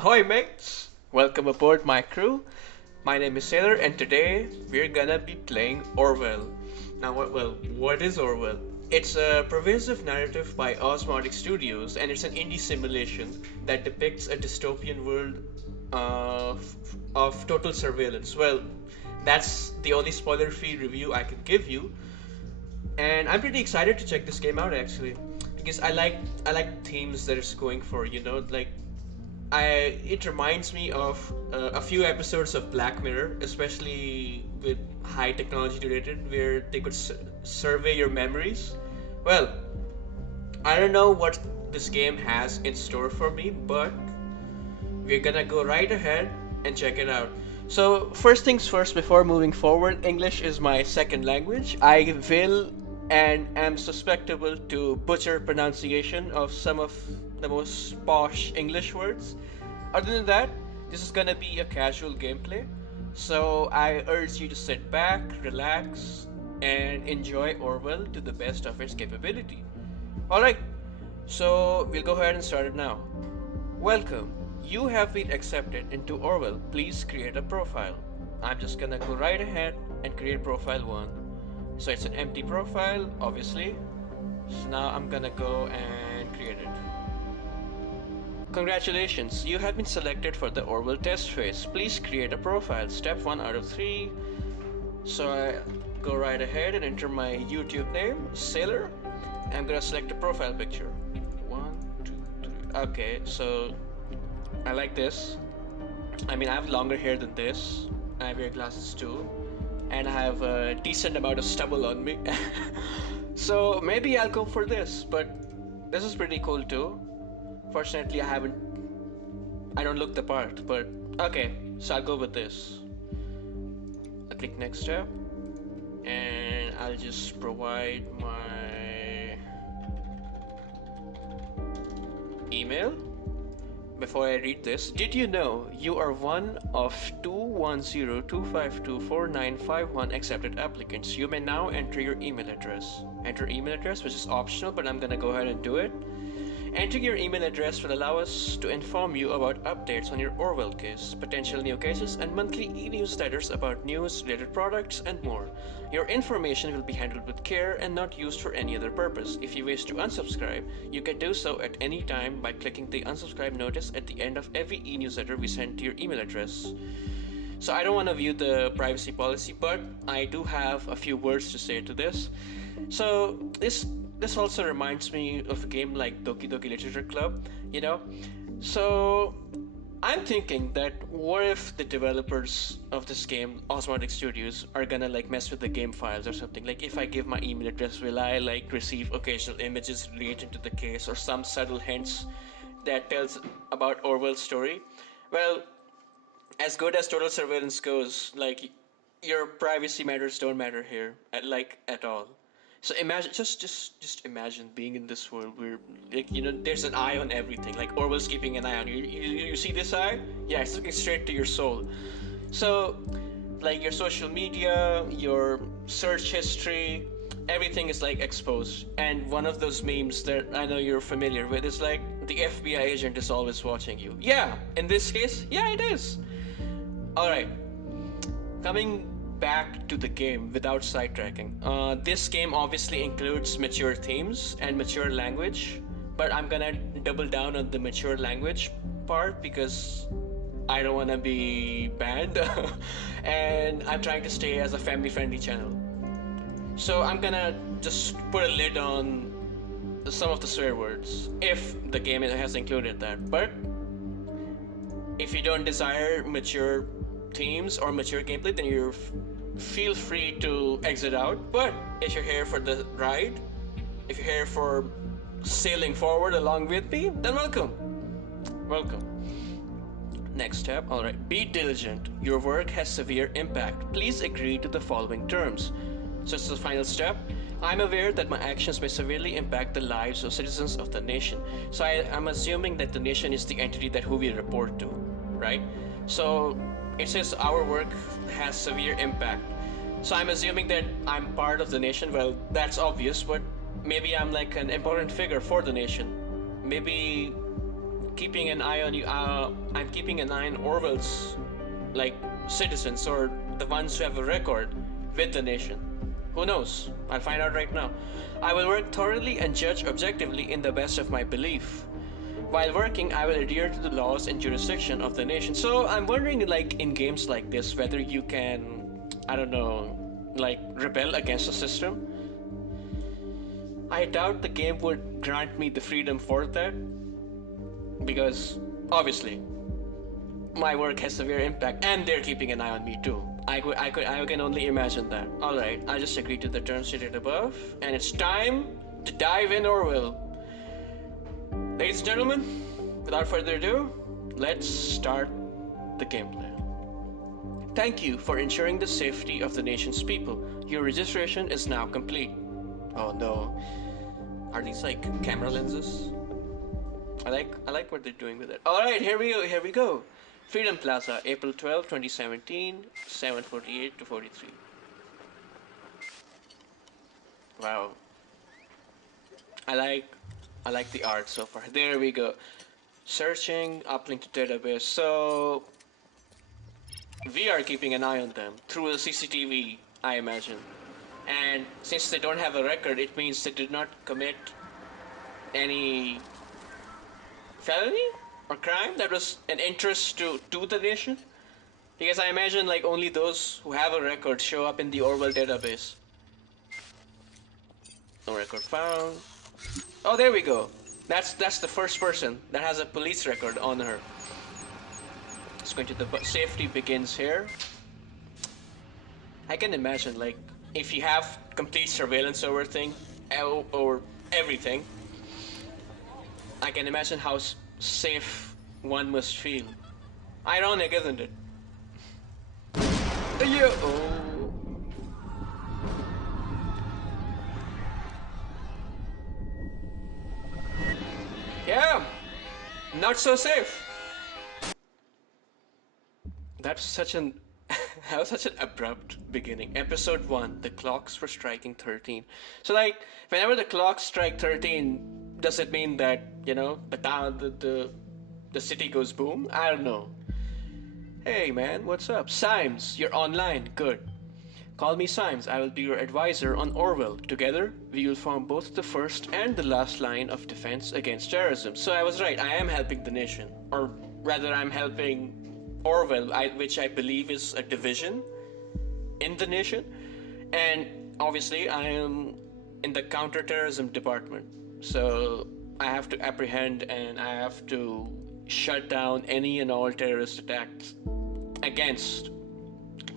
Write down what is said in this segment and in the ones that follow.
Ahoy mates! Welcome aboard my crew. My name is Sailor and today we're gonna be playing Orwell. Now what is Orwell? It's a pervasive narrative by Osmotic Studios and it's an indie simulation that depicts a dystopian world of total surveillance. Well, that's the only spoiler-free review I can give you, and I'm pretty excited to check this game out actually because I like themes that it's going for. It reminds me of a few episodes of Black Mirror, especially with high technology related, where they could survey your memories. Well, I don't know what this game has in store for me, but we're gonna go right ahead and check it out. So, first things first, before moving forward, English is my second language. I will and am susceptible to butcher pronunciation of some of the most posh English words. Other than that, this is gonna be a casual gameplay, so I urge you to sit back, relax, and enjoy Orwell to the best of its capability. Alright, so we'll go ahead and start it now. Welcome. You have been accepted into Orwell. Please create a profile. I'm just gonna go right ahead and create profile 1. So it's an empty profile, obviously. So now I'm gonna go and create it. Congratulations, you have been selected for the Orwell test phase. Please create a profile. Step 1 out of 3. So I go right ahead and enter my YouTube name, Sailor. I'm gonna select a profile picture. 1, 2, 3. Okay, so I like this. I mean, I have longer hair than this. I wear glasses too. And I have a decent amount of stubble on me. So maybe I'll go for this, but this is pretty cool too. Fortunately, I don't look the part, but okay, so I'll go with this. I'll click next step, and I'll just provide my email. Before I read this, did you know you are one of 210-252-4951 accepted applicants? You may now enter your email address. Enter email address, which is optional, but I'm gonna go ahead and do it. Entering your email address will allow us to inform you about updates on your Orwell case, potential new cases, and monthly e-newsletters about news, related products, and more. Your information will be handled with care and not used for any other purpose. If you wish to unsubscribe, you can do so at any time by clicking the unsubscribe notice at the end of every e-newsletter we send to your email address. So I don't want to view the privacy policy, but I do have a few words to say to this. So this also reminds me of a game like Doki Doki Literature Club, you know? So I'm thinking that what if the developers of this game, Osmotic Studios, are gonna like mess with the game files or something? Like if I give my email address, will I like receive occasional images relating to the case or some subtle hints that tells about Orwell's story? Well, as good as total surveillance goes, like your privacy matters don't matter here, at all. So imagine, just imagine being in this world where, there's an eye on everything. Like Orwell's keeping an eye on you. You see this eye? Yeah, it's looking straight to your soul. So, like your social media, your search history, everything is like exposed. And one of those memes that I know you're familiar with is like the FBI agent is always watching you. Yeah, in this case, yeah, it is. All right, coming back to the game without sidetracking. This game obviously includes mature themes and mature language, but I'm gonna double down on the mature language part because I don't wanna be banned and I'm trying to stay as a family-friendly channel. So I'm gonna just put a lid on some of the swear words if the game has included that. But if you don't desire mature themes or mature gameplay, then feel free to exit out. But if you're here for the ride, if you're here for sailing forward along with me, then welcome. Next step. All right, be diligent. Your work has severe impact. Please agree to the following terms. So it's the final step. I'm aware that my actions may severely impact the lives of citizens of the nation. So I'm assuming that the nation is the entity that who we report to, right? So it says our work has severe impact. So I'm assuming that I'm part of the nation. Well, that's obvious, but maybe I'm like an important figure for the nation. Maybe keeping an eye on you. I'm keeping an eye on Orwell's, like, citizens or the ones who have a record with the nation. Who knows? I'll find out right now. I will work thoroughly and judge objectively in the best of my belief. While working, I will adhere to the laws and jurisdiction of the nation. So I'm wondering, like, in games like this, whether you can, I don't know, like, rebel against the system. I doubt the game would grant me the freedom for that, because obviously my work has severe impact, and they're keeping an eye on me too. I can only imagine that. All right, I just agreed to the terms stated above, and it's time to dive in, Orwell. Ladies and gentlemen, without further ado, let's start the gameplay. Thank you for ensuring the safety of the nation's people. Your registration is now complete. Oh no. Are these like camera lenses? I like what they're doing with it. Alright, here we go. Freedom Plaza, April 12, 2017, 7:48 to 43. Wow. I like the art so far. There we go. Searching, uplink to database. So we are keeping an eye on them through the CCTV, I imagine. And since they don't have a record, it means they did not commit any felony or crime that was an interest to the nation. Because I imagine like only those who have a record show up in the Orwell database. No record found. Oh, there we go. That's the first person that has a police record on her. Let's go into the safety begins here. I can imagine like if you have complete surveillance over over everything, I can imagine how safe one must feel. Ironic, isn't it? Yeah. Oh. Yeah. Not so safe. That's such an that was such an abrupt beginning. Episode 1, the clocks were striking 13. So like, whenever the clocks strike 13, does it mean that, you know, the city goes boom? I don't know. Hey man, what's up? Symes, you're online. Good. Call me Symes. I will be your advisor on Orwell. Together, we will form both the first and the last line of defense against terrorism. So I was right. I am helping the nation. Or rather, I'm helping Orwell, which I believe is a division in the nation. And obviously, I am in the counterterrorism department. So I have to apprehend and I have to shut down any and all terrorist attacks against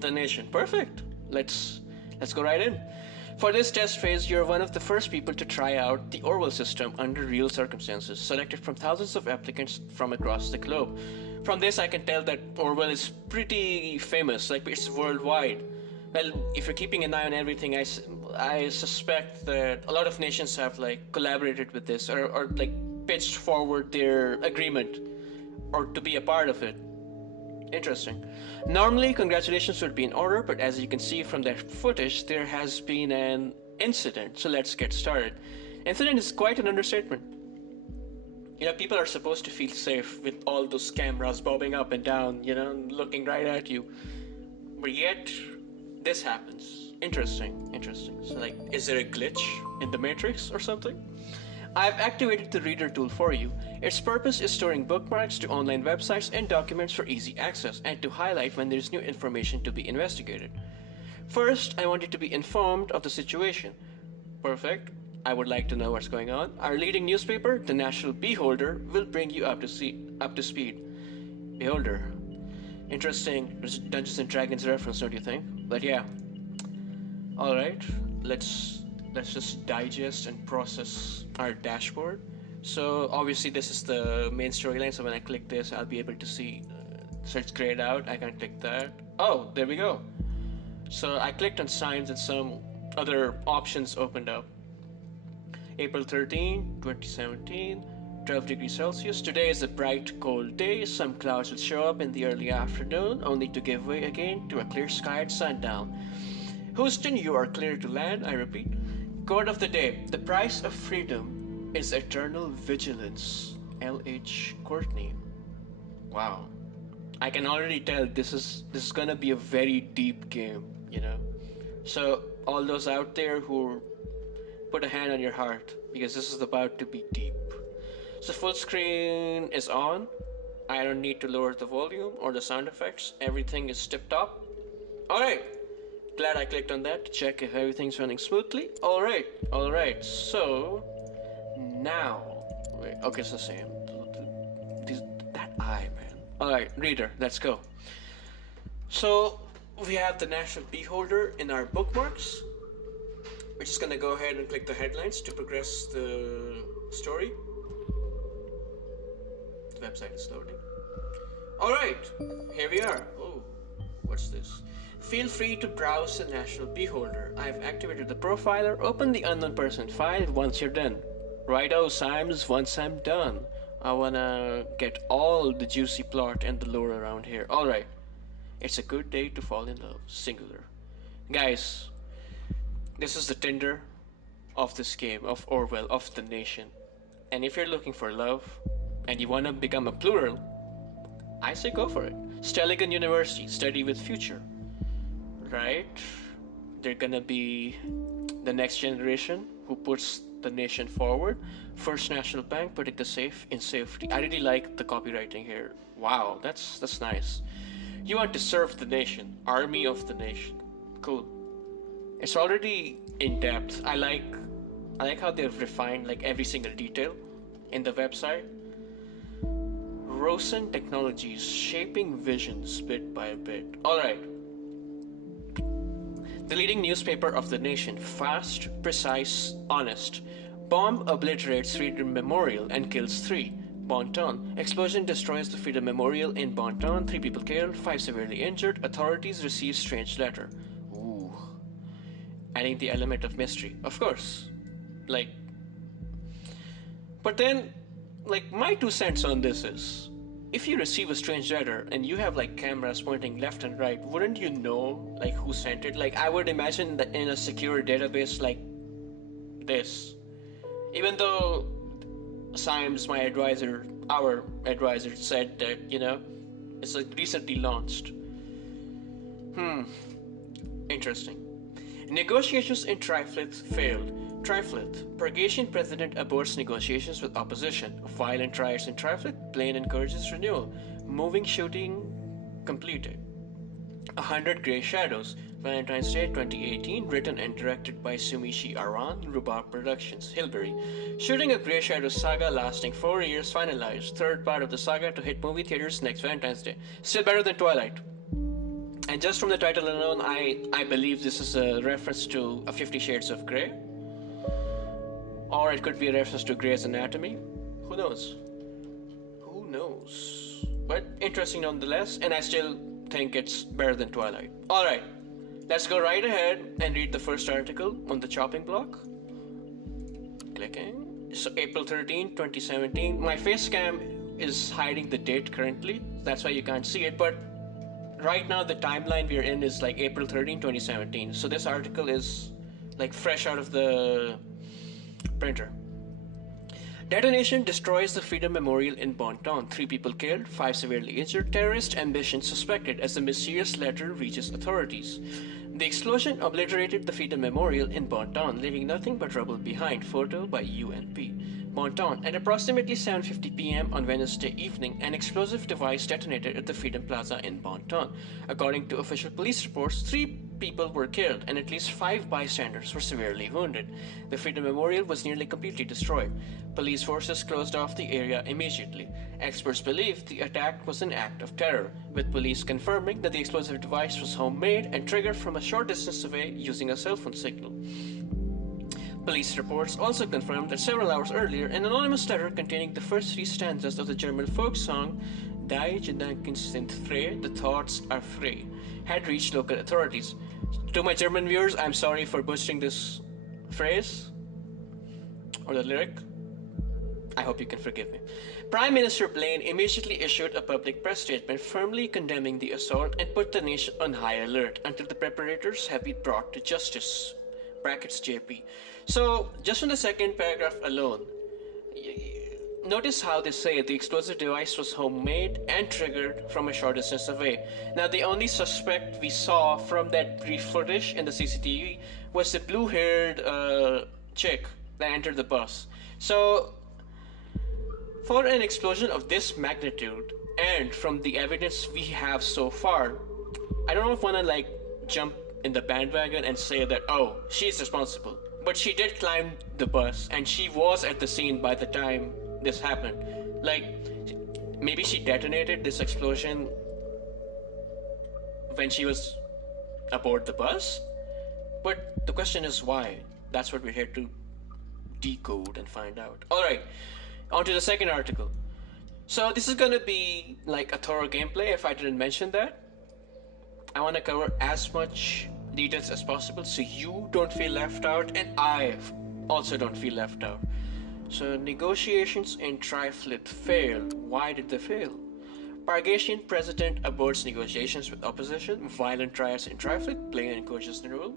the nation. Perfect. Let's go right in. For this test phase, you're one of the first people to try out the Orwell system under real circumstances, selected from thousands of applicants from across the globe. From this, I can tell that Orwell is pretty famous, like it's worldwide. Well, if you're keeping an eye on everything, I suspect that a lot of nations have like collaborated with this or like pitched forward their agreement or to be a part of it. Interesting. Normally, congratulations would be in order, but as you can see from that footage, there has been an incident. So let's get started. Incident is quite an understatement. You know, people are supposed to feel safe with all those cameras bobbing up and down, you know, looking right at you. But yet, this happens. Interesting. So like, is there a glitch in the Matrix or something? I've activated the reader tool for you. Its purpose is storing bookmarks to online websites and documents for easy access and to highlight when there's new information to be investigated. First, I want you to be informed of the situation. Perfect. I would like to know what's going on. Our leading newspaper, the National Beholder, will bring you up to speed. Beholder. Interesting Dungeons and Dragons reference, don't you think? But yeah. Alright, let's just digest and process our dashboard. So obviously this is the main storyline, so when I click this, I'll be able to see, so it's grayed out. I can click that. Oh, there we go. So I clicked on signs and some other options opened up. April 13, 2017, 12 degrees Celsius. Today is a bright, cold day. Some clouds will show up in the early afternoon, only to give way again to a clear sky at sundown. Houston, you are clear to land, I repeat. Quote of the day: the price of freedom is eternal vigilance. L.H. Courtney. Wow. I can already tell this is gonna be a very deep game, you know. So all those out there who put a hand on your heart because this is about to be deep. So full screen is on. I don't need to lower the volume or the sound effects. Everything is tip top. Alright. Glad I clicked on that to check if everything's running smoothly. Alright. So now wait, okay, it's the same. That eye, man. Alright, reader, let's go. So we have the national beholder in our bookmarks. We're just gonna go ahead and click the headlines to progress the story. The website is loading. Alright, here we are. Oh, what's this? Feel free to browse the national beholder. I've activated the profiler. Open the unknown person file once you're done. Righto, Symes, once I'm done. I wanna get all the juicy plot and the lore around here. Alright. It's a good day to fall in love. Singular. Guys, this is the Tinder of this game, of Orwell, of the nation. And if you're looking for love, and you wanna become a plural, I say go for it. Stelligan University, study with future. Right? They're gonna be the next generation who puts the nation forward. First National Bank, protect the safe in safety. I really like the copywriting here. Wow, that's nice. You want to serve the nation, army of the nation. Cool. It's already in depth. I like how they've refined like every single detail in the website. Rosen Technologies, shaping visions bit by bit. Alright. The leading newspaper of the nation, fast, precise, honest. Bomb obliterates Freedom Memorial and kills 3. Bonton. Explosion destroys the Freedom Memorial in Bonton. 3 people killed, 5 severely injured. Authorities receive strange letter. Ooh. Adding the element of mystery. Of course. But then, my 2 cents on this is, if you receive a strange letter and you have cameras pointing left and right, wouldn't you know who sent it? I would imagine that in a secure database like this, even though Symes, my advisor, our advisor, said that it's recently launched. Interesting. Negotiations in Triflith failed. Triflith. Purgation president aborts negotiations with opposition. Violent riots in Triflith. Plane encourages renewal. Moving shooting completed. 100 Grey Shadows. Valentine's Day 2018. Written and directed by Sumishi Aran. Rhubarb Productions. Hilberry. Shooting of Grey Shadows saga lasting 4 years finalized. Third part of the saga to hit movie theaters next Valentine's Day. Still better than Twilight. And just from the title alone, I believe this is a reference to a 50 Shades of Grey. Or it could be a reference to Grey's Anatomy. Who knows? Who knows? But interesting nonetheless, and I still think it's better than Twilight. Alright, let's go right ahead and read the first article on the chopping block. Clicking. So April 13, 2017. My face cam is hiding the date currently. That's why you can't see it, but right now the timeline we're in is April 13, 2017. So this article is fresh out of the printer. Detonation destroys the Freedom Memorial in Bonton. 3 people killed, 5 severely injured. Terrorist ambition suspected as the mysterious letter reaches authorities. The explosion obliterated the Freedom Memorial in Bonton, leaving nothing but rubble behind. Photo by UNP. Bonton. At approximately 7:50 p.m. on Wednesday evening, an explosive device detonated at the Freedom Plaza in Bonton. According to official police reports, 3 people were killed and at least 5 bystanders were severely wounded. The Freedom Memorial was nearly completely destroyed. Police forces closed off the area immediately. Experts believe the attack was an act of terror, with police confirming that the explosive device was homemade and triggered from a short distance away using a cell phone signal. Police reports also confirmed that several hours earlier, an anonymous letter containing the first 3 stanzas of the German folk song Die Gedanken sind frei, the thoughts are free, had reached local authorities. To my German viewers, I'm sorry for butchering this phrase or the lyric. I hope you can forgive me. Prime Minister Blaine immediately issued a public press statement firmly condemning the assault and put the nation on high alert until the perpetrators have been brought to justice. Brackets JP. So, just from the second paragraph alone, notice how they say the explosive device was homemade and triggered from a short distance away. Now, the only suspect we saw from that brief footage in the CCTV was the blue-haired chick that entered the bus. So, for an explosion of this magnitude, and from the evidence we have so far, I don't know if I want to jump in the bandwagon and say that, oh, she's responsible. But she did climb the bus, and she was at the scene by the time this happened. Maybe she detonated this explosion when she was aboard the bus? But the question is why? That's what we're here to decode and find out. Alright, on to the second article. So this is gonna be like a thorough gameplay if I didn't mention that. I want to cover as much details as possible so you don't feel left out and I also don't feel left out. So negotiations in Triflit failed. Why did they fail? Pargasian president aborts negotiations with opposition. Violent riots in Triflit play an encourages role.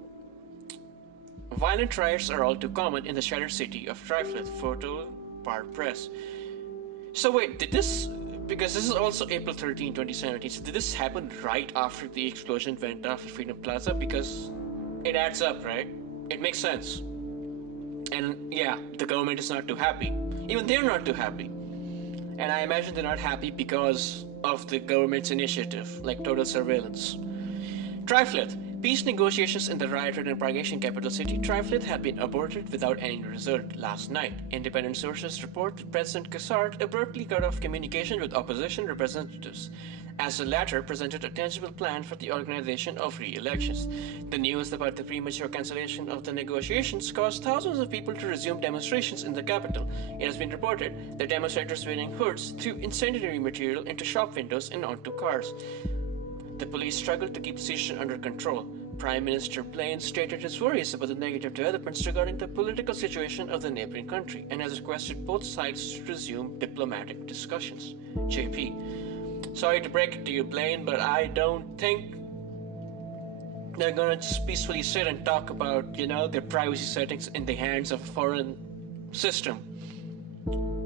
Violent riots are all too common in the shattered city of Triflit. Photo par press. So wait, did this, because this is also April 13, 2017, so did this happen right after the explosion went off at Freedom Plaza? Because it adds up, right? It makes sense. And yeah, the government is not too happy. Even they're not too happy. And I imagine they're not happy because of the government's initiative, like total surveillance. Triflit. Peace negotiations in the riot-ridden Pargasian capital city Triflit had been aborted without any result last night. Independent sources report that President Kassard abruptly cut off communication with opposition representatives, as the latter presented a tangible plan for the organization of re-elections. The news about the premature cancellation of the negotiations caused thousands of people to resume demonstrations in the capital. It has been reported that demonstrators wearing hoods threw incendiary material into shop windows and onto cars. The police struggled to keep the situation under control. Prime Minister Blaine stated his worries about the negative developments regarding the political situation of the neighboring country and has requested both sides to resume diplomatic discussions. JP. Sorry to break it to you, Blaine, but I don't think they're gonna just peacefully sit and talk about, their privacy settings in the hands of a foreign system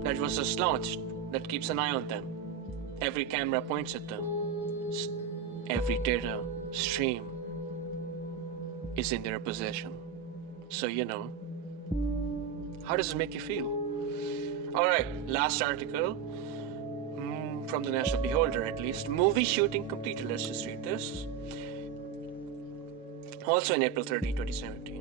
that was just launched, that keeps an eye on them. Every camera points at them. Every data stream is in their possession. So, how does it make you feel? Alright, last article from the National Beholder, at least. Movie shooting completed. Let's just read this. Also in April 13, 2017.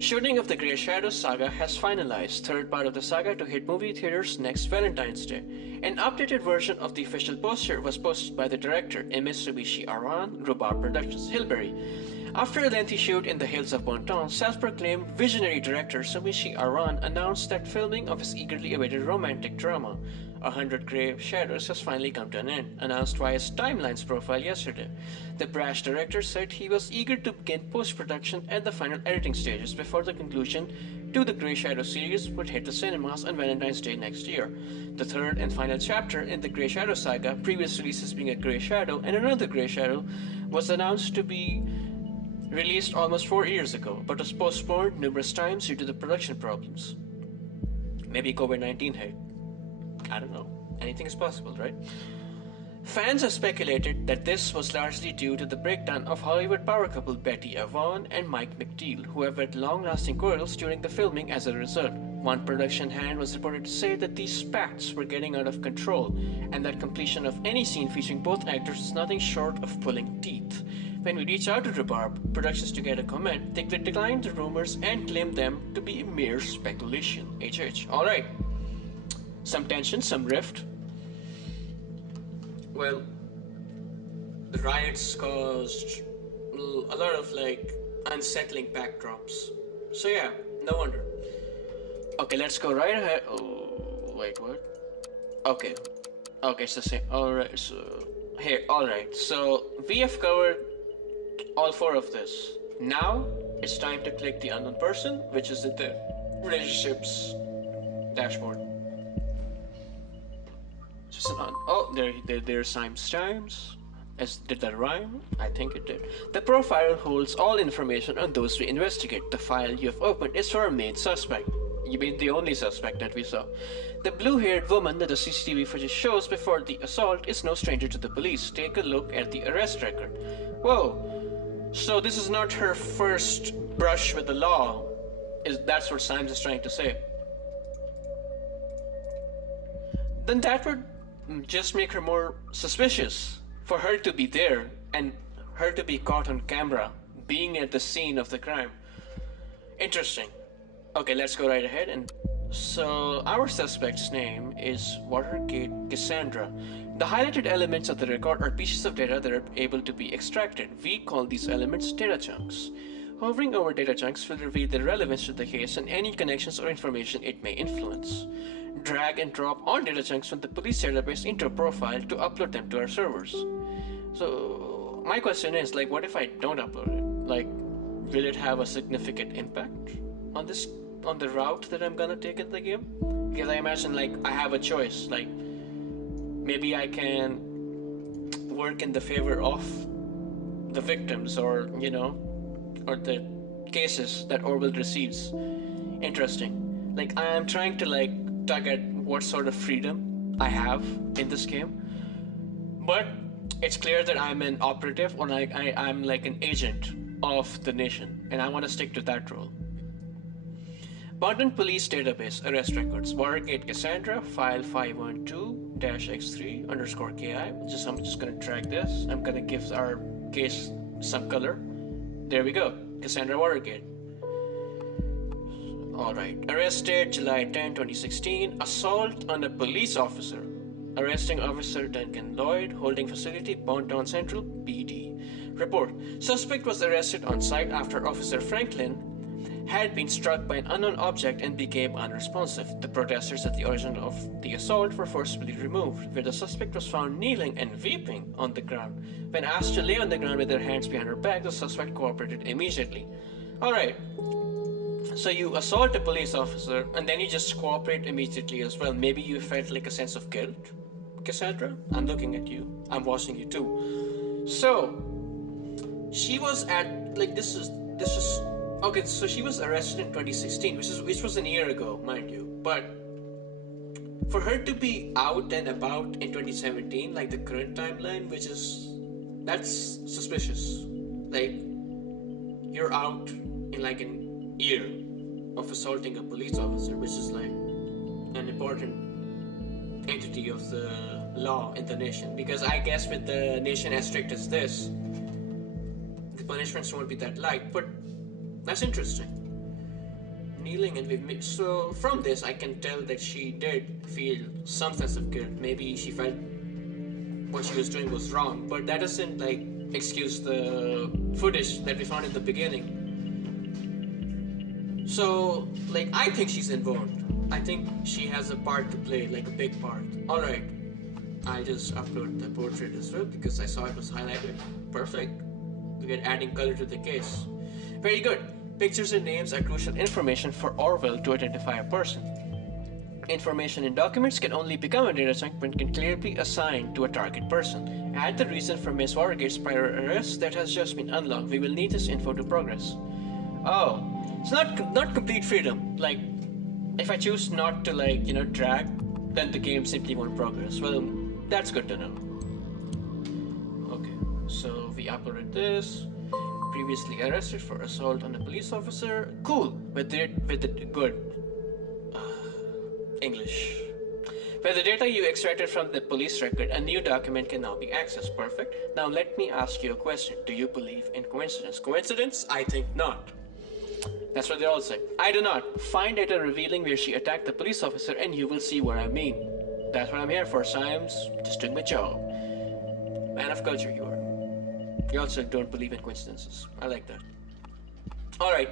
Shooting of the Grey Shadow saga has finalized. Third part of the saga to hit movie theaters next Valentine's Day. An updated version of the official poster was posted by the director, Mitsubishi Aran, Rhubarb Productions, Hillberry. After a lengthy shoot in the hills of Bonton, self-proclaimed visionary director Mitsubishi Aran announced that filming of his eagerly awaited romantic drama, 100 Grey Shadows, has finally come to an end, announced via his Timelines profile yesterday. The brash director said he was eager to begin post-production and the final editing stages before the conclusion to the Grey Shadow series would hit the cinemas on Valentine's Day next year. The third and final chapter in the Grey Shadow saga, previous releases being A Grey Shadow and Another Grey Shadow, was announced to be released almost 4 years ago, but was postponed numerous times due to the production problems. Maybe COVID-19 hit. I don't know. Anything is possible, right? Fans have speculated that this was largely due to the breakdown of Hollywood power couple Betty Avon and Mike McNeil, who have had long-lasting quarrels during the filming as a result. One production hand was reported to say that these spats were getting out of control, and that completion of any scene featuring both actors is nothing short of pulling teeth. When we reach out to Rhubarb Productions to get a comment, they declined the rumors and claimed them to be mere speculation. Alright. Some tension, some rift. Well, the riots caused a lot of unsettling backdrops. So yeah, no wonder. Okay, let's go right ahead. Oh, wait, what? Okay, it's the same. Alright, so here, alright. So we have covered all 4 of this. Now it's time to click the unknown person, which is the relationships dashboard. Just there's timestamps. Did that rhyme? I think it did. The profile holds all information on those we investigate. The file you have opened is for our main suspect. You mean the only suspect that we saw? The blue-haired woman that the CCTV footage shows before the assault is no stranger to the police. Take a look at the arrest record. Whoa. So this is not her first brush with the law. That's what Symes is trying to say. Then that would just make her more suspicious. For her to be there and her to be caught on camera being at the scene of the crime. Interesting. Okay, let's go right ahead. And so our suspect's name is Watergate Cassandra. The highlighted elements of the record are pieces of data that are able to be extracted. We call these elements data chunks. Hovering over data chunks will reveal their relevance to the case and any connections or information it may influence. Drag and drop on data chunks from the police database into a profile to upload them to our servers. So my question is, like, what if I don't upload it? Like, will it have a significant impact on the route that I'm gonna take in the game? Because I imagine, like, I have a choice. Like, maybe I can work in the favor of the victims, or or the cases that Orwell receives. Interesting. Like, I am trying to tug at what sort of freedom I have in this game, but it's clear that I'm an operative, or I'm like an agent of the nation, and I want to stick to that role. Boston Police Database Arrest Records. Watergate Cassandra, file 512-X3_KI. I'm just gonna drag this. I'm gonna give our case some color. There we go. Cassandra Watergate. Alright. Arrested July 10, 2016. Assault on a police officer. Arresting Officer Duncan Lloyd, holding facility, Bontown Central, PD. Report. Suspect was arrested on site after Officer Franklin had been struck by an unknown object and became unresponsive. The protesters at the origin of the assault were forcibly removed, where the suspect was found kneeling and weeping on the ground. When asked to lay on the ground with her hands behind her back, the suspect cooperated immediately. Alright, so you assault a police officer and then you just cooperate immediately as well. Maybe you felt like a sense of guilt, Cassandra? I'm looking at you. I'm watching you too. So, she was at, this is okay, so she was arrested in 2016, which was a year ago, mind you. But for her to be out and about in 2017, like the current timeline, that's suspicious. Like, you're out in like an year of assaulting a police officer, which is like an important entity of the law in the nation. Because I guess with the nation as strict as this, the punishments won't be that light. But that's interesting. Kneeling and so from this I can tell that she did feel some sense of guilt. Maybe she felt what she was doing was wrong, but that doesn't excuse the footage that we found in the beginning. So I think she's involved. I think she has a part to play, like a big part. Alright, I just upload the portrait as well because I saw it was highlighted. Perfect. We're adding color to the case. Very good. Pictures and names are crucial information for Orwell to identify a person. Information in documents can only become a data chunk when it can clearly be assigned to a target person. Add the reason for Miss Watergate's prior arrest that has just been unlocked. We will need this info to progress. Oh, it's not complete freedom. Like, if I choose not to drag, then the game simply won't progress. Well, that's good to know. Okay, so we uploaded this. Previously arrested for assault on a police officer. Cool. With the good English. With the data you extracted from the police record, a new document can now be accessed. Perfect. Now let me ask you a question. Do you believe in coincidence? Coincidence? I think not. That's what they all say. I do not. Find data revealing where she attacked the police officer and you will see what I mean. That's what I'm here for, Symes. Just doing my job. Man of culture you are. You also don't believe in coincidences. I like that. Alright.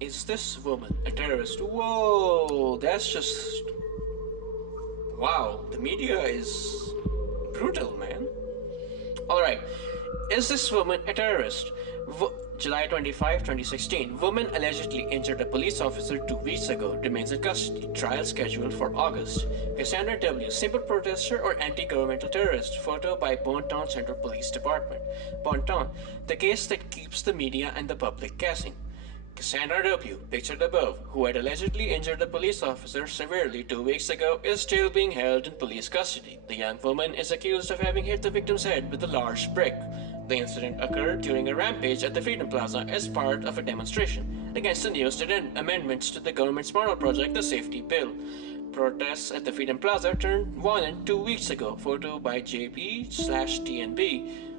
Is this woman a terrorist? Whoa, that's just... Wow, the media is brutal, man. Alright. Is this woman a terrorist? July 25, 2016. Woman allegedly injured a police officer 2 weeks ago. Remains in custody. Trial scheduled for August. Cassandra W. Simple protester or anti-governmental terrorist. Photo by Bontown Central Police Department. Bontown. The case that keeps the media and the public guessing. Cassandra W., pictured above, who had allegedly injured a police officer severely 2 weeks ago, is still being held in police custody. The young woman is accused of having hit the victim's head with a large brick. The incident occurred during a rampage at the Freedom Plaza as part of a demonstration against the new student amendments to the government's model project, the Safety Bill. Protests at the Freedom Plaza turned violent 2 weeks ago. Photo by JP/TNB.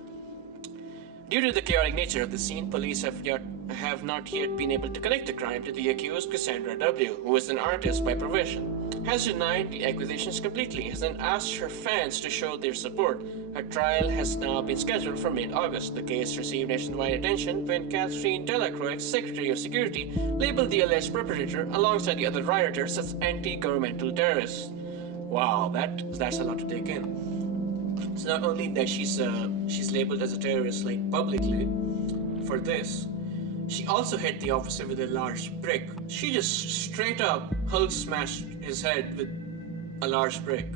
Due to the chaotic nature of the scene, police have not yet been able to connect the crime to the accused. Cassandra W., who is an artist by profession, has denied the accusations completely, has then asked her fans to show their support. Her trial has now been scheduled for mid-August. The case received nationwide attention when Catherine Delacroix, Secretary of Security, labeled the alleged perpetrator alongside the other rioters as anti-governmental terrorists. Wow, that's a lot to take in. It's not only that she's labeled as a terrorist publicly for this, she also hit the officer with a large brick. She just straight up Hulk smashed his head with a large brick.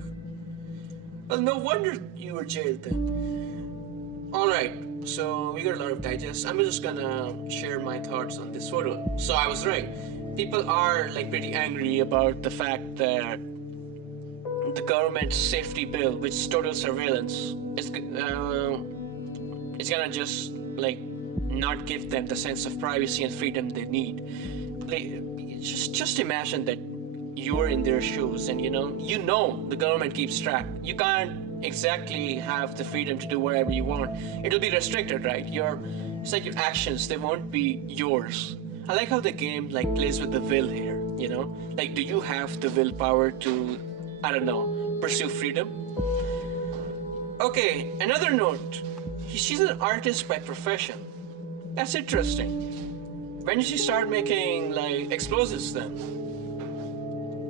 Well, no wonder you were jailed then. Alright, so we got a lot of digest. I'm just gonna share my thoughts on this photo. So I was right. People are pretty angry about the fact that the government's safety bill, which is total surveillance, it's gonna just not give them the sense of privacy and freedom they need. Just imagine that you're in their shoes, and you know the government keeps track. You can't exactly have the freedom to do whatever you want. It'll be restricted, right? It's like your actions, they won't be yours. I like how the game plays with the will here. Do you have the willpower to, I don't know, pursue freedom? Okay, another note. She's an artist by profession. That's interesting. When did she start making explosives then?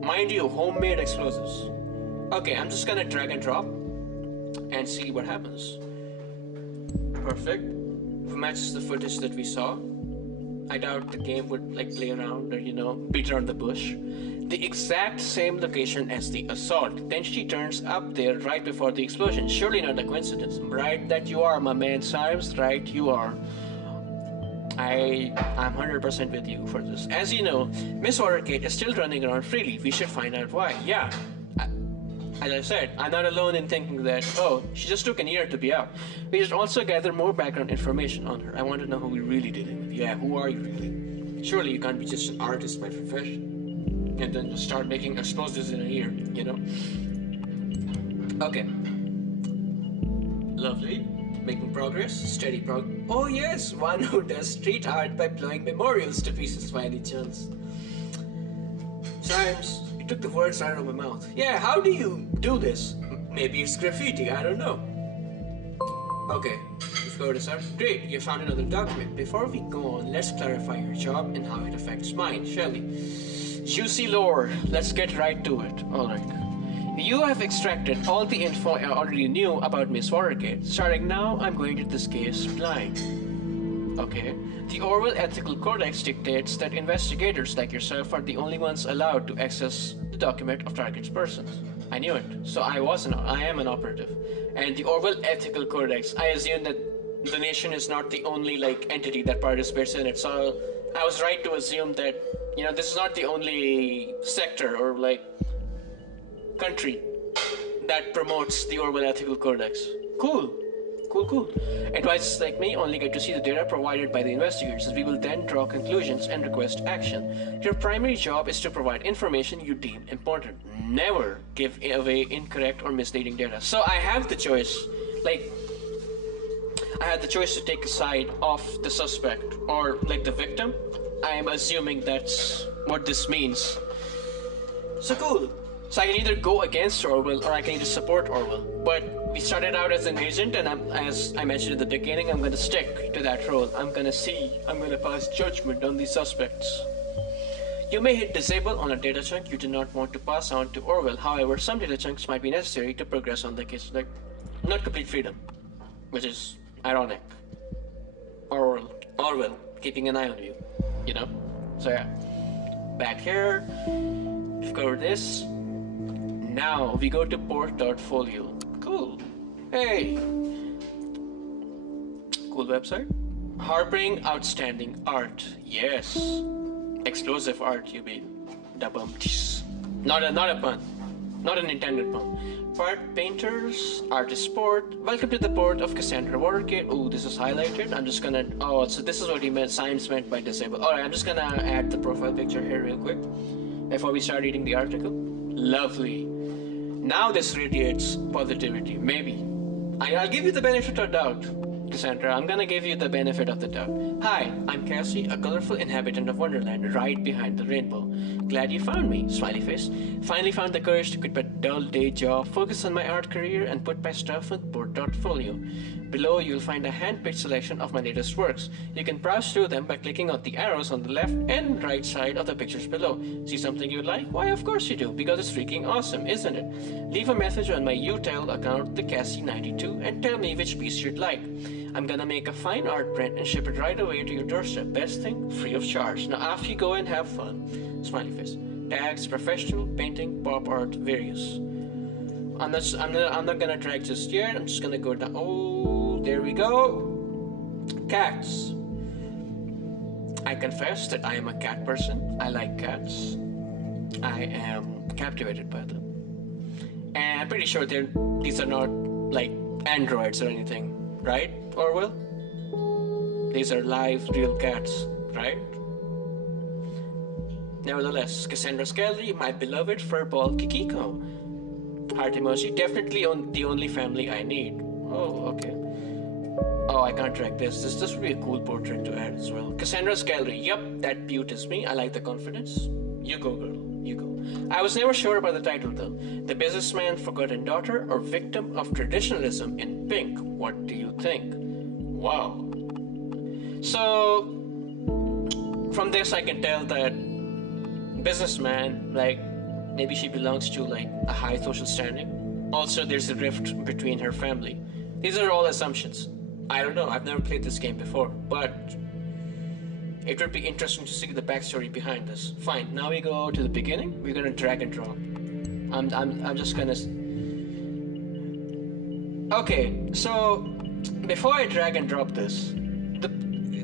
Mind you, homemade explosives. Okay, I'm just gonna drag and drop and see what happens. Perfect. Matches the footage that we saw. I doubt the game would play around or beat around the bush. The exact same location as the assault. Then she turns up there right before the explosion. Surely not a coincidence. Right that you are, my man Symes. Right you are. I'm 100% with you for this. As you know, Miss Watergate is still running around freely. We should find out why. Yeah. As I said, I'm not alone in thinking that, she just took an year to be out. We should also gather more background information on her. I want to know who we're really dealing with. Yeah, who are you really? Surely you can't be just an artist by profession and then just start making explosives in a year, Okay. Lovely. Making progress. Steady progress. Oh yes, one who does street art by blowing memorials to pieces by any chance. Symes, you took the words out of my mouth. Yeah, how do you do this? Maybe it's graffiti, I don't know. Okay, you've got this out. Great, you found another document. Before we go on, let's clarify your job and how it affects mine, shall we? Juicy lore, let's get right to it. Alright. You have extracted all the info I already knew about Miss Watergate. Starting now, I'm going to this case blind. Okay. The Orwell Ethical Codex dictates that investigators like yourself are the only ones allowed to access the document of target persons. I knew it, so I am an operative. And the Orwell Ethical Codex, I assume that the nation is not the only entity that participates in it. So I was right to assume that this is not the only sector or country that promotes the Orwell Ethical Codex. Cool. Advisors like me only get to see the data provided by the investigators, and we will then draw conclusions and request action. Your primary job is to provide information you deem important. Never give away incorrect or misleading data. So I have the choice. I had the choice to take a side of the suspect or the victim. I am assuming that's what this means. So cool. So I can either go against Orwell or I can either support Orwell. But we started out as an agent, and as I mentioned in the beginning, I'm going to stick to that role. I'm going to pass judgment on these suspects. You may hit disable on a data chunk you do not want to pass on to Orwell. However, some data chunks might be necessary to progress on the case. Not complete freedom, which is ironic. Orwell, keeping an eye on you, So yeah, back here, we've covered this. Now we go to port.folio. Cool. Hey. Cool website. Harboring outstanding art. Yes. Explosive art, you mean. Da bum. Not a pun. Not an intended pun. Part painters, artist sport. Welcome to the port of Cassandra Watergate. Oh, this is highlighted. I'm just gonna. Oh, so this is what he meant. Symes meant by disabled. Alright, I'm just gonna add the profile picture here real quick before we start reading the article. Lovely. Now this radiates positivity. Maybe. I'll give you the benefit of doubt, Cassandra. I'm gonna give you the benefit of the doubt. Hi, I'm Cassie, a colorful inhabitant of Wonderland, right behind the rainbow. Glad you found me, smiley face. Finally found the courage to quit my dull day job, focus on my art career, and put my stuff in portfolio. Below, you'll find a hand-picked selection of my latest works. You can browse through them by clicking on the arrows on the left and right side of the pictures below. See something you like? Why, of course you do, because it's freaking awesome, isn't it? Leave a message on my UTEL account, thecassie92, and tell me which piece you'd like. I'm gonna make a fine art print and ship it right away to your doorstep. Best thing, free of charge. Now off you go and have fun. Smiley face. Tags, professional, painting, pop art, various. I'm not gonna drag just yet. I'm just gonna go down. Oh, there we go. Cats. I confess that I am a cat person. I like cats. I am captivated by them. And I'm pretty sure these are not like androids or anything, right, Orwell? These are live, real cats, right? Nevertheless, Cassandra's Gallery, my beloved furball Kikiko. Heart emoji, definitely the only family I need. Oh, okay. Oh, I can't drag this. This would be a cool portrait to add as well. Cassandra's Gallery, yup, that beaut is me. I like the confidence. You go, girl, you go. I was never sure about the title though. The Businessman, Forgotten Daughter, or Victim of Traditionalism in Pink. What do you think? Wow. So, from this I can tell that businessman, like, maybe she belongs to like a high social standing. Also, there's a rift between her family. These are all assumptions. I don't know, I've never played this game before, but it would be interesting to see the backstory behind this. Fine, now we go to the beginning. We're gonna drag and drop. I'm just gonna... Okay, so before I drag and drop this,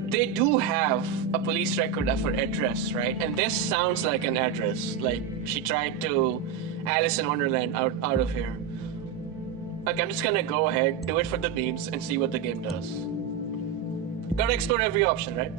they do have a police record of her address, right? And this sounds like an address. Like, she tried to Alice in Wonderland out of here. Okay, I'm just gonna go ahead, do it for the beams, and see what the game does. Gotta explore every option, right?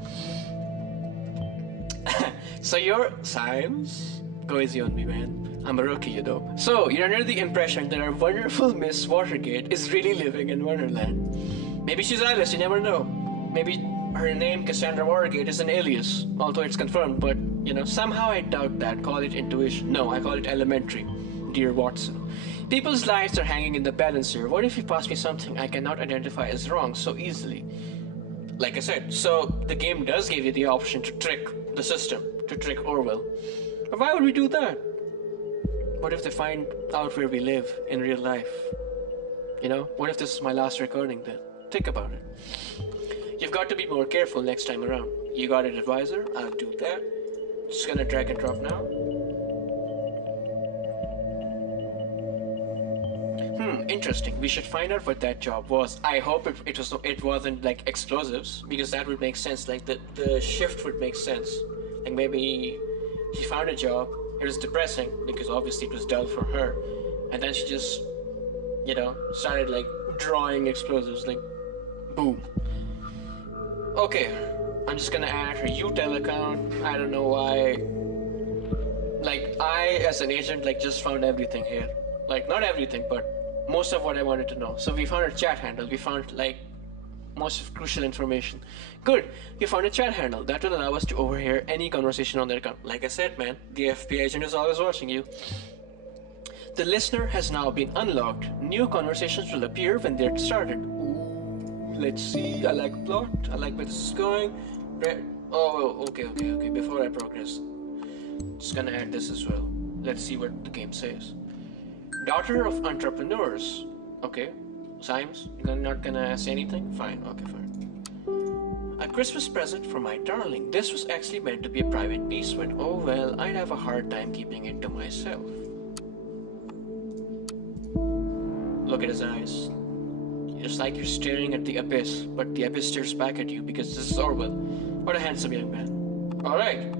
So you're... Symes? Go easy on me, man. I'm a rookie, you know. So, you're under the impression that our wonderful Miss Watergate is really living in Wonderland. Maybe she's Alice, you never know. Maybe her name, Cassandra Watergate, is an alias, although it's confirmed, but, you know, somehow I doubt that. Call it intuition. No, I call it elementary, dear Watson. People's lives are hanging in the balance here. What if you pass me something I cannot identify as wrong so easily? Like I said, so the game does give you the option to trick the system, to trick Orwell. But why would we do that? What if they find out where we live in real life? You know, what if this is my last recording then? Think about it. You've got to be more careful next time around. You got an advisor? I'll do that. Just gonna drag and drop now. Interesting. We should find out what that job was. I hope it wasn't like explosives, because that would make sense. Like the shift would make sense. Like maybe she found a job. It was depressing because obviously it was dull for her, and then she just, you know, started like drawing explosives. Like, boom. Okay, I'm just gonna add her UTEL account. I don't know why. Like, I as an agent like just found everything here. Like, not everything, but most of what I wanted to know. So we found her chat handle. We found like most of crucial information. Good. We found a chat handle that will allow us to overhear any conversation on their account. Like I said, man, the FBI agent is always watching you. The listener has now been unlocked. New conversations will appear when they're started. Ooh, let's see. I like plot. I like where this is going. Oh, okay. Before I progress, just gonna add this as well. Let's see what the game says. Daughter of entrepreneurs. Okay. Symes, you're not gonna say anything? Fine, okay, fine. A Christmas present for my darling. This was actually meant to be a private piece, but oh well, I'd have a hard time keeping it to myself. Look at his eyes. It's like you're staring at the abyss, but the abyss stares back at you because this is Orwell. What a handsome young man. Alright.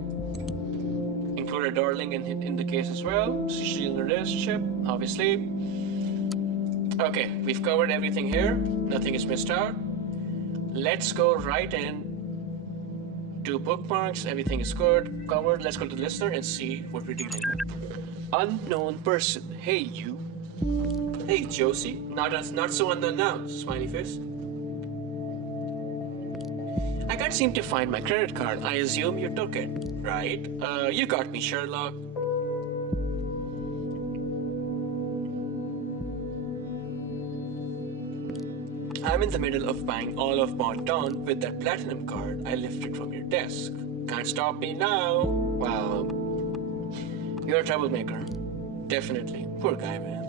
Include a darling in the case as well. She's in a relationship, obviously. Okay, we've covered everything here. Nothing is missed out. Let's go right in. Do bookmarks, everything is good, covered. Let's go to the listener and see what we're dealing with. Unknown person. Hey, you. Hey, Josie. Not so unknown now. Smiley face. I can't seem to find my credit card. I assume you took it, right? You got me, Sherlock. I'm in the middle of buying all of Mod Dawn with that platinum card I lifted from your desk. Can't stop me now. Wow. You're a troublemaker. Definitely. Poor guy, man.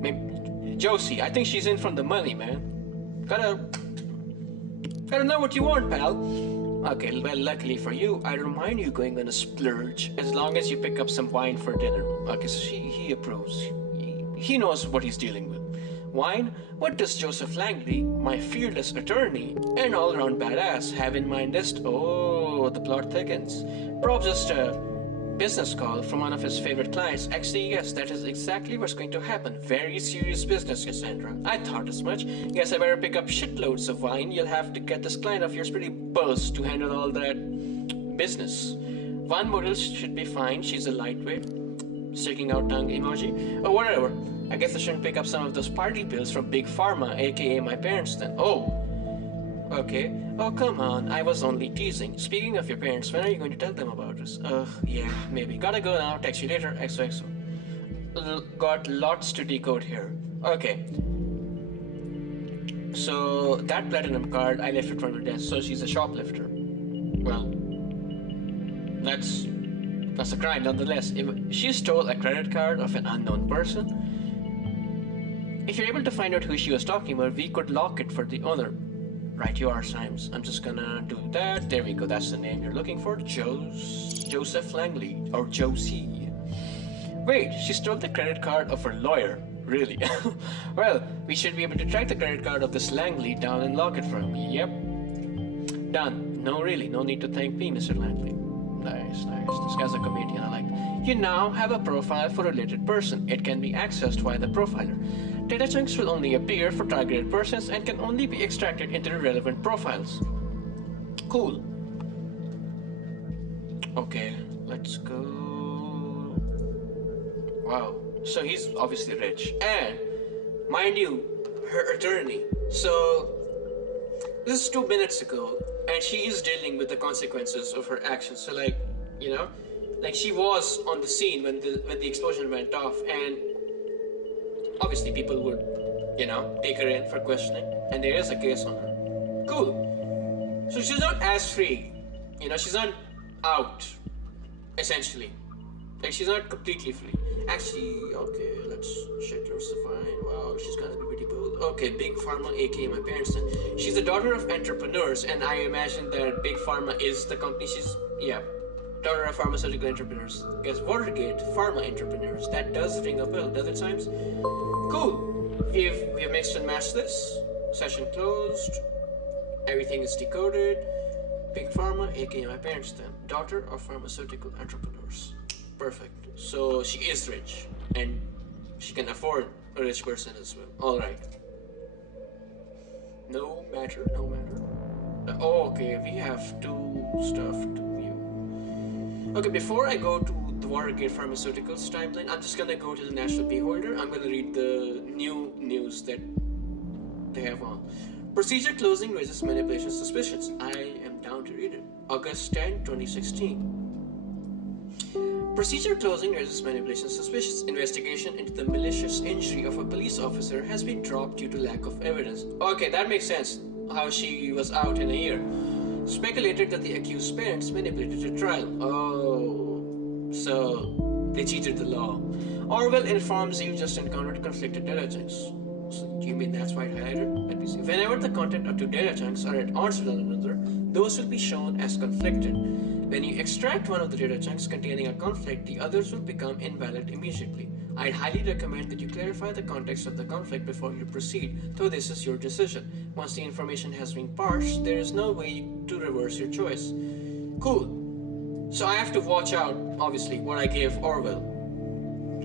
Maybe Josie, I think she's in from the money, man. Gotta know what you want, pal. Okay, well, luckily for you, I don't mind you going on a splurge as long as you pick up some wine for dinner. Okay, so he approves. He knows what he's dealing with. Wine? What does Joseph Langley, my fearless attorney and all-round badass, have in mind this? Oh, the plot thickens. Probably just a business call from one of his favorite clients. Actually, yes, that is exactly what's going to happen. Very serious business, Cassandra. I thought as much. Guess I better pick up shitloads of wine. You'll have to get this client of yours pretty buzzed to handle all that business. One model should be fine. She's a lightweight. Sticking out tongue emoji. Oh, whatever. I guess I shouldn't pick up some of those party pills from Big Pharma, aka my parents then. Oh. Okay. Oh, come on. I was only teasing. Speaking of your parents, when are you going to tell them about this? Yeah, maybe. Gotta go now. Text you later. XOXO. Got lots to decode here. Okay. So, that platinum card, I left it from her desk, so she's a shoplifter. Well, that's a crime nonetheless. If she stole a credit card of an unknown person, if you're able to find out who she was talking about, we could lock it for the owner. Right you are, Symes. I'm just gonna do that. There we go. That's the name you're looking for. Joseph Langley. Or Josie. Wait, she stole the credit card of her lawyer. Really? Well, we should be able to track the credit card of this Langley down and lock it for him. Yep. Done. No, really. No need to thank me, Mr. Langley. Nice, nice. This guy's a comedian, I like. You now have a profile for a related person. It can be accessed via the profiler. Data chunks will only appear for targeted persons and can only be extracted into the relevant profiles. Cool. Okay, let's go. Wow. So he's obviously rich. And, mind you, her attorney. So, this is 2 minutes ago, and she is dealing with the consequences of her actions. So, like, you know, like she was on the scene when the explosion went off, and obviously people would, you know, take her in for questioning, and there is a case on her. Cool. So she's not as free, you know, she's not out, essentially. Like, she's not completely free. Actually, okay, let's check her fine. Wow, she's gonna be pretty bold. Okay, Big Pharma, aka my parents then. She's the daughter of entrepreneurs, and I imagine that Big Pharma is the company she's, yeah. Daughter of pharmaceutical entrepreneurs. Guess Watergate, pharma entrepreneurs. That does ring a bell, does it, Symes? Cool. We've mixed and matched this. Session closed. Everything is decoded. Big Pharma, aka my parents then. Daughter of pharmaceutical entrepreneurs. Perfect. So she is rich, and she can afford a rich person as well. Alright. No matter. Okay, we have 2 stuff to view. Okay, before I go to the Watergate Pharmaceuticals timeline, I'm just gonna go to the National Beholder. I'm gonna read the new news that they have on. Procedure closing raises manipulation suspicions. I am down to read it. August 10, 2016. Procedure closing raises manipulation suspicions. Investigation into the malicious injury of a police officer has been dropped due to lack of evidence. Okay, that makes sense. How she was out in a year. Speculated that the accused parents manipulated the trial. Oh, so they cheated the law. Orwell informs you just encountered conflicted data chunks. So, do you mean that's why it highlighted? Let me see. Whenever the content of 2 data chunks are at odds with one another, those will be shown as conflicted. When you extract one of the data chunks containing a conflict, the others will become invalid immediately. I'd highly recommend that you clarify the context of the conflict before you proceed, though this is your decision. Once the information has been parsed, there is no way to reverse your choice. Cool. So I have to watch out, obviously, what I gave Orwell.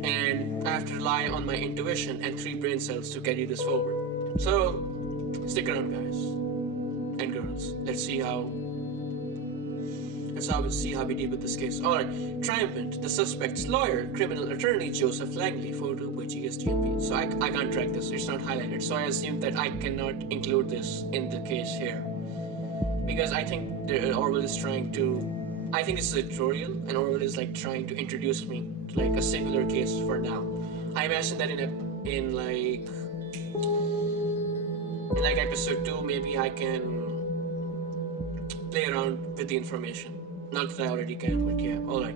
And I have to rely on my intuition and 3 brain cells to carry this forward. So, stick around, guys and girls. Let's see how we deal with this case. Alright, triumphant. The suspect's lawyer, criminal attorney Joseph Langley, photo by GSTNP. So I can't track this, it's not highlighted. So I assume that I cannot include this in the case here. Because I think Orwell is trying to... I think it's a tutorial, and Orwell is like trying to introduce me to like a singular case for now. I imagine that in episode 2, maybe I can play around with the information. Not that I already can, but yeah, alright.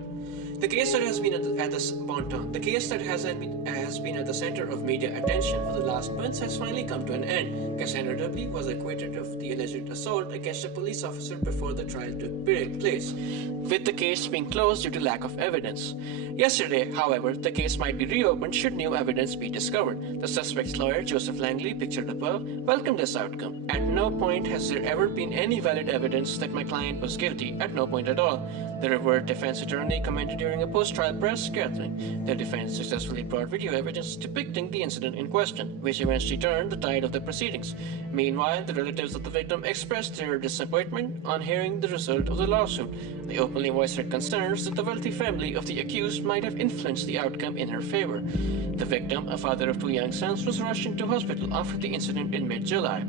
The case that has been the case that has been at the center of media attention for the last months has finally come to an end. Cassandra W. was acquitted of the alleged assault against a police officer before the trial took place, with the case being closed due to lack of evidence. Yesterday, however, the case might be reopened should new evidence be discovered. The suspect's lawyer, Joseph Langley, pictured above, welcomed this outcome. At no point has there ever been any valid evidence that my client was guilty, at no point at all. The revered defense attorney commented during a post-trial press gathering. The defense successfully brought video evidence depicting the incident in question, which eventually turned the tide of the proceedings. Meanwhile, the relatives of the victim expressed their disappointment on hearing the result of the lawsuit. They openly voiced their concerns that the wealthy family of the accused might have influenced the outcome in her favor. The victim, a father of 2 young sons, was rushed into hospital after the incident in mid-July,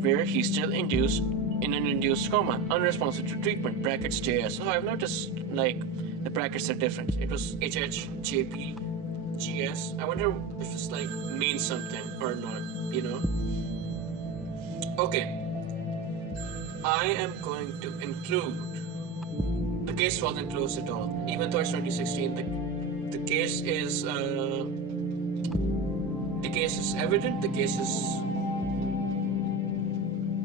where he's still in an induced coma, unresponsive to treatment, brackets JS. So I've noticed, like, the brackets are different. It was HH, JP, GS. I wonder if it's, like, means something or not, you know? Okay. I am going to include... The case wasn't closed at all. Even though it's 2016, the case is evident, the case is...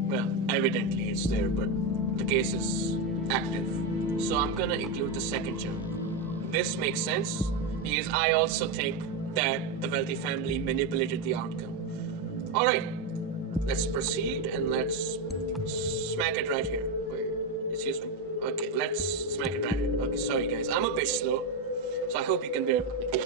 Well, evidently it's there, but the case is active. So I'm gonna include the second chunk. This makes sense because I also think that the wealthy family manipulated the outcome. Alright, let's proceed and let's smack it right here. Wait, excuse me? Okay, let's smack it right here. Okay, sorry guys, I'm a bit slow, so I hope you can bear with me.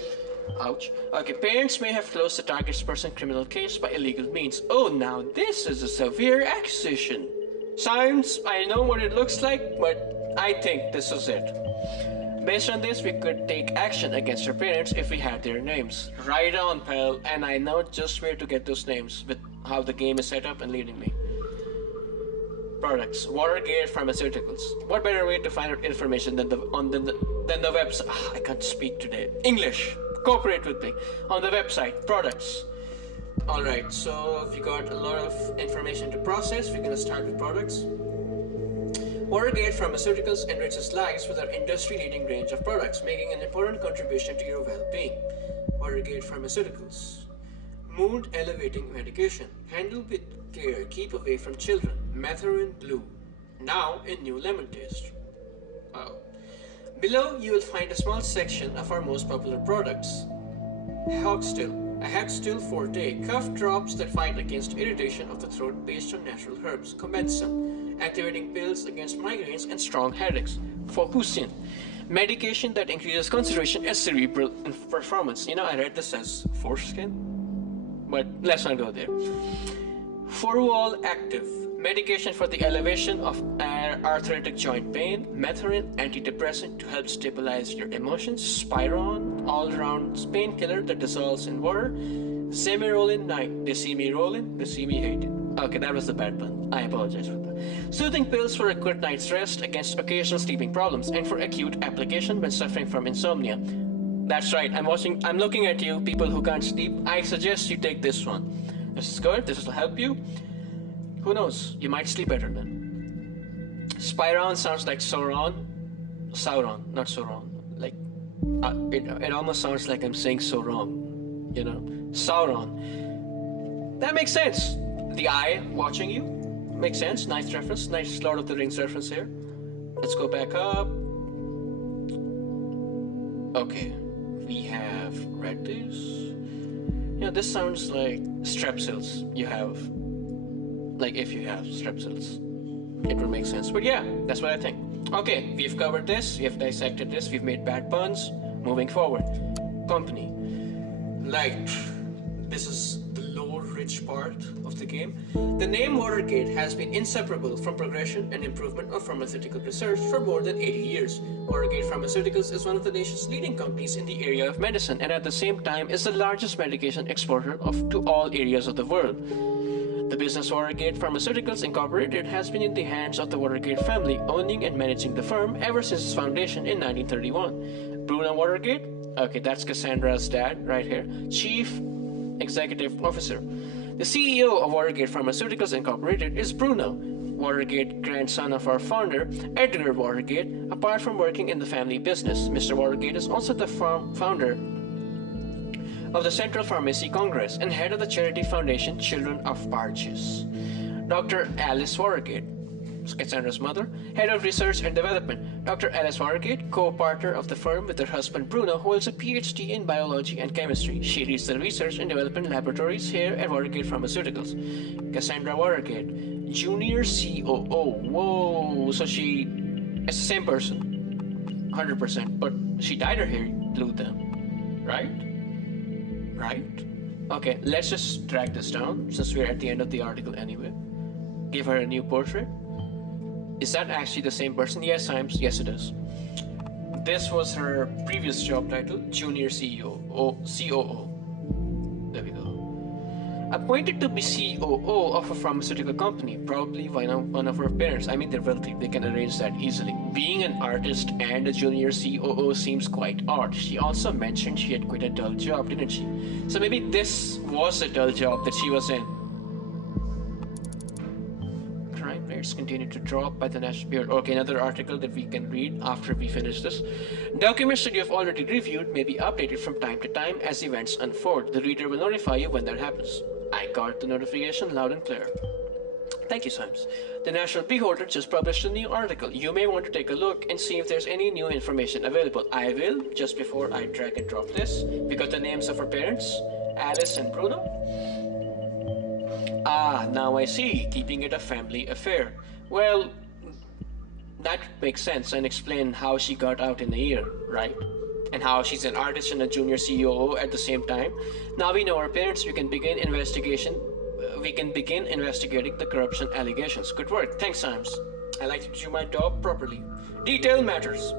Ouch. Okay, parents may have closed the target's personal criminal case by illegal means. Oh, now this is a severe accusation. Sounds, I know what it looks like, but I think this is it. Based on this, we could take action against your parents if we had their names. Right on, pal, and I know just where to get those names with how the game is set up and leading me. Products. Watergate Pharmaceuticals. What better way to find out information than the website? I can't speak today. English. Cooperate with me. On the website, products. Alright, so we got a lot of information to process. We're gonna start with products. Watergate Pharmaceuticals enriches lives with our industry-leading range of products, making an important contribution to your well-being. Watergate Pharmaceuticals. Mood-elevating medication. Handle with care. Keep away from children. Methadone Blue. Now in new lemon taste. Wow. Below, you will find a small section of our most popular products. Hogstil, a Hogstil Forte, cough drops that fight against irritation of the throat based on natural herbs. Commensum, activating pills against migraines and strong headaches. Focusin, medication that increases concentration and cerebral performance. You know, I read this as foreskin, but let's not go there. Forwall Active, medication for the elevation of arthritic joint pain. Methadone, antidepressant to help stabilize your emotions. Spiron, all-round painkiller that dissolves in water. Zemirolin night. They see me rolling, they see me hating. Okay, that was the bad pun. I apologize for that. Soothing pills for a good night's rest against occasional sleeping problems and for acute application when suffering from insomnia. That's right, I'm looking at you, people who can't sleep. I suggest you take this one. This is good, this will help you. Who knows, you might sleep better then. Spiron sounds like Sauron, not Sauron. Like, it almost sounds like I'm saying so wrong, you know? Sauron. That makes sense. The eye watching you makes sense. Nice reference, nice Lord of the Rings reference here. Let's go back up. Okay, we have read this. This sounds like strepsils you have. Like if you have strepsils, it would make sense. But yeah, that's what I think. Okay, we've covered this, we have dissected this, we've made bad puns. Moving forward. Company. Right. This is the lore-rich part of the game. The name Watergate has been inseparable from progression and improvement of pharmaceutical research for more than 80 years. Watergate Pharmaceuticals is one of the nation's leading companies in the area of medicine, and at the same time is the largest medication exporter to all areas of the world. The business Watergate Pharmaceuticals Incorporated has been in the hands of the Watergate family, owning and managing the firm ever since its foundation in 1931. Bruno Watergate, okay, that's Cassandra's dad right here, Chief Executive Officer. The CEO of Watergate Pharmaceuticals Incorporated is Bruno Watergate, grandson of our founder, Edgar Watergate. Apart from working in the family business, Mr. Watergate is also the founder of the Central Pharmacy Congress and head of the charity foundation Children of Barges. Dr. Alice Watergate, Cassandra's mother, head of research and development. Dr. Alice Watergate, co-partner of the firm with her husband Bruno, holds a PhD in biology and chemistry. She leads the research and development laboratories here at Watergate Pharmaceuticals. Cassandra Watergate, junior COO. Whoa, so she is the same person, 100%, but she dyed her hair blue then, right? Right? Okay, let's just drag this down since we're at the end of the article anyway. Give her a new portrait. Is that actually the same person? Yes, Symes. Yes, it is. This was her previous job title, Junior CEO or COO. There we go. Appointed to be COO of a pharmaceutical company, probably one of her parents. I mean, they're wealthy. They can arrange that easily. Being an artist and a junior COO seems quite odd. She also mentioned she had quit a dull job, didn't she? So maybe this was a dull job that she was in. Crime rates continue to drop by the National Bureau. Okay, another article that we can read after we finish this. Documents that you have already reviewed may be updated from time to time as events unfold. The reader will notify you when that happens. I got the notification loud and clear. Thank you, Symes. The National Beholder just published a new article. You may want to take a look and see if there's any new information available. I will, just before I drag and drop this. We got the names of her parents, Alice and Bruno. Ah, now I see. Keeping it a family affair. Well, that makes sense and explain how she got out in a year, right? And how she's an artist and a junior COO at the same time. Now we know her parents, we can begin investigating the corruption allegations. Good work. Thanks, Symes. I like to do my job properly. Detail matters.